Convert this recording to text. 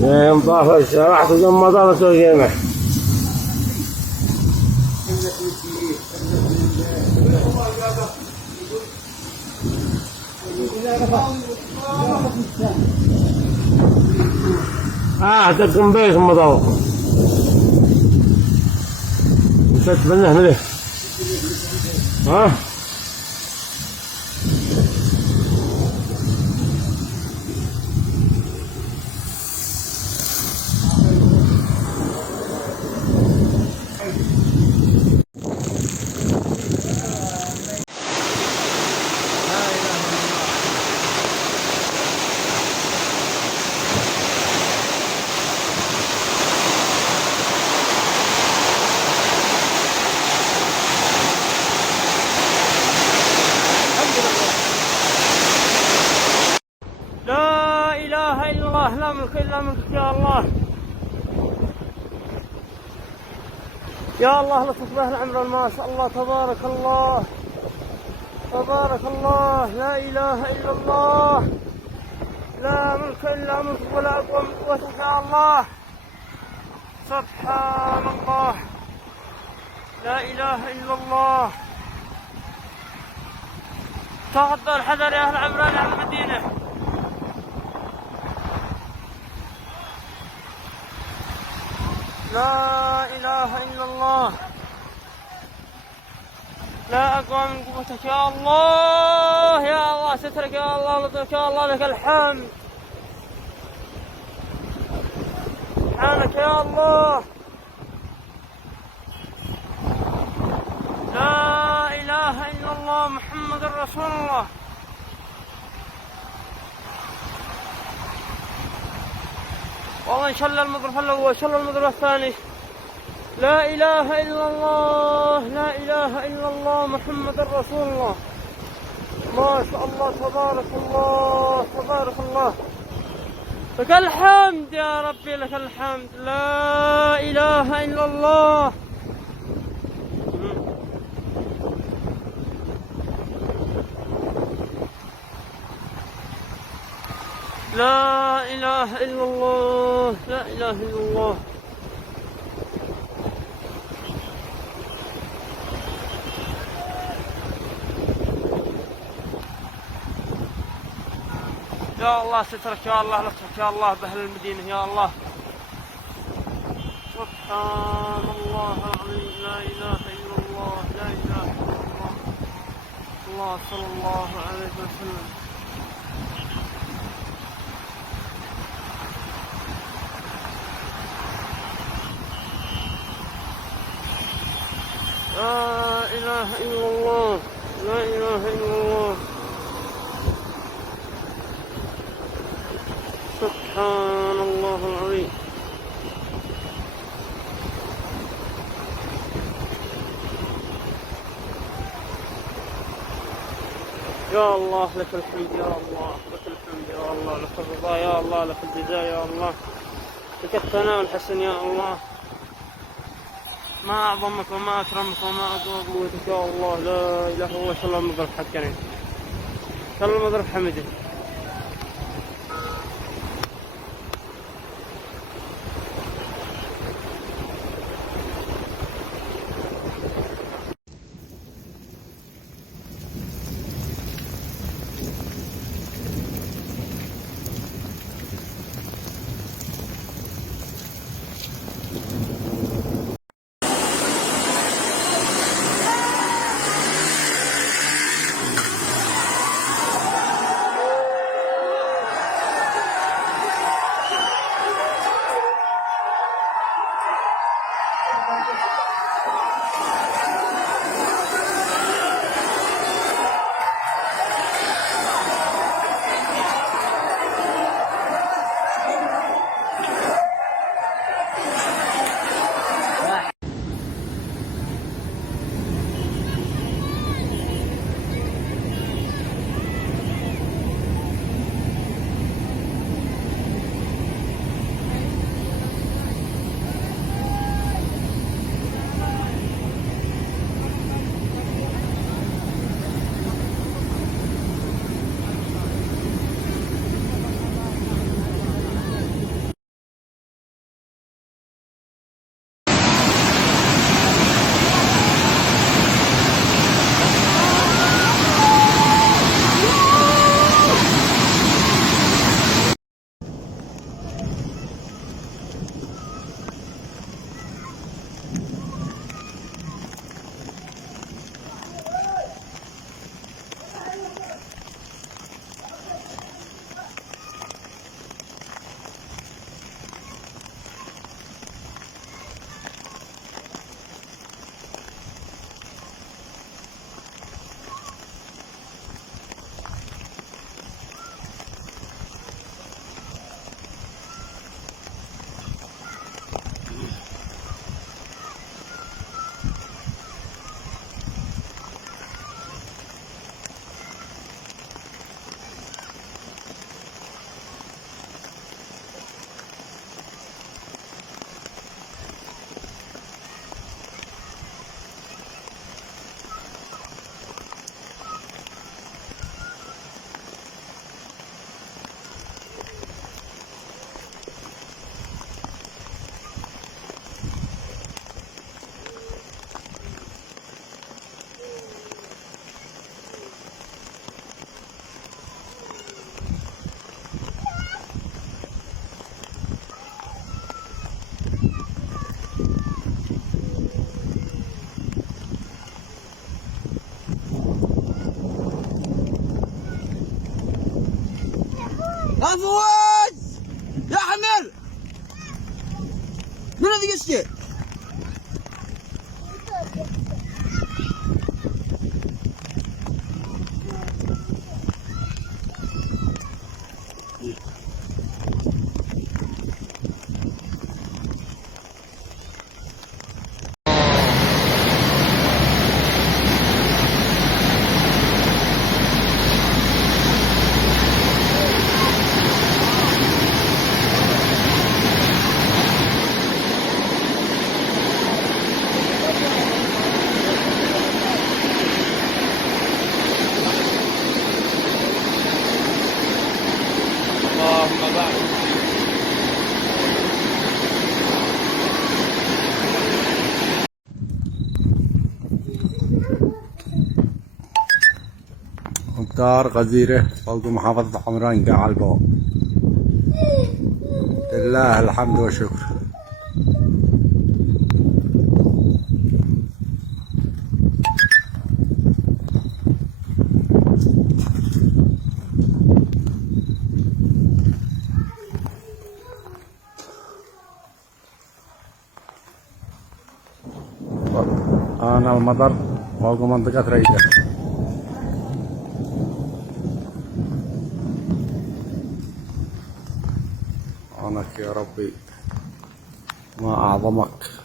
يوم طاف الشارع ثم ضربت الجامع. دقم بيت مضاوق نسيت منه مليه. لا إله إلا الله، لا ملك إلا ملكك يا الله. يا الله لا تصبح العمر ما شاء الله تبارك الله تبارك الله. لا إله إلا الله، لا ملك إلا ملكك ولا أقوى من قوتك يا الله. سبحان الله، لا إله إلا الله. تغضوا الحذر يا أهل عمران عن المدينة. لا إله إلا الله، لا أقوى من قوتك يا الله. يا الله سترك يا الله، لطفك يا الله، لك الحمد. سبحانك يا الله. لا إله إلا الله محمد رسول الله. والله انشل المضرب الأول وانشل المضرب الثاني. لا إله إلا الله، لا إله إلا الله محمد رسول الله. ما شاء الله تبارك الله تبارك الله. لك الحمد يا ربي، لك الحمد. لا إله إلا الله. لا إله إلا الله، لا إله إلا الله. يا الله سترك يا الله، لطفك يا الله بأهل المدينة يا الله. سبحان الله العظيم، لا إله إلا الله، لا إله إلا الله. الله صلى الله عليه وسلم. لا إله إلا الله، لا إله إلا الله. سبحان الله العظيم. يا الله لك الحمد يا الله، لك الحمد يا الله، لك الرضا يا الله، لك الجزاء يا الله، لك الثناء والحسن يا الله. ما أعظمك وما أكرمك وما أقوى قوتك يا الله. لا إله إلا الله. صلى الله المضرب حقنا، صلى الله المضرب حمده. يا فواز يا حمل، من الذي يسجل؟ اللهم بارك. مختار غزيرة فوق محافظة عمران قاع الباب. لله الحمد والشكر. أنا المطر فوق منطقة ريدة. سبحانك يا ربي، ما أعظمك.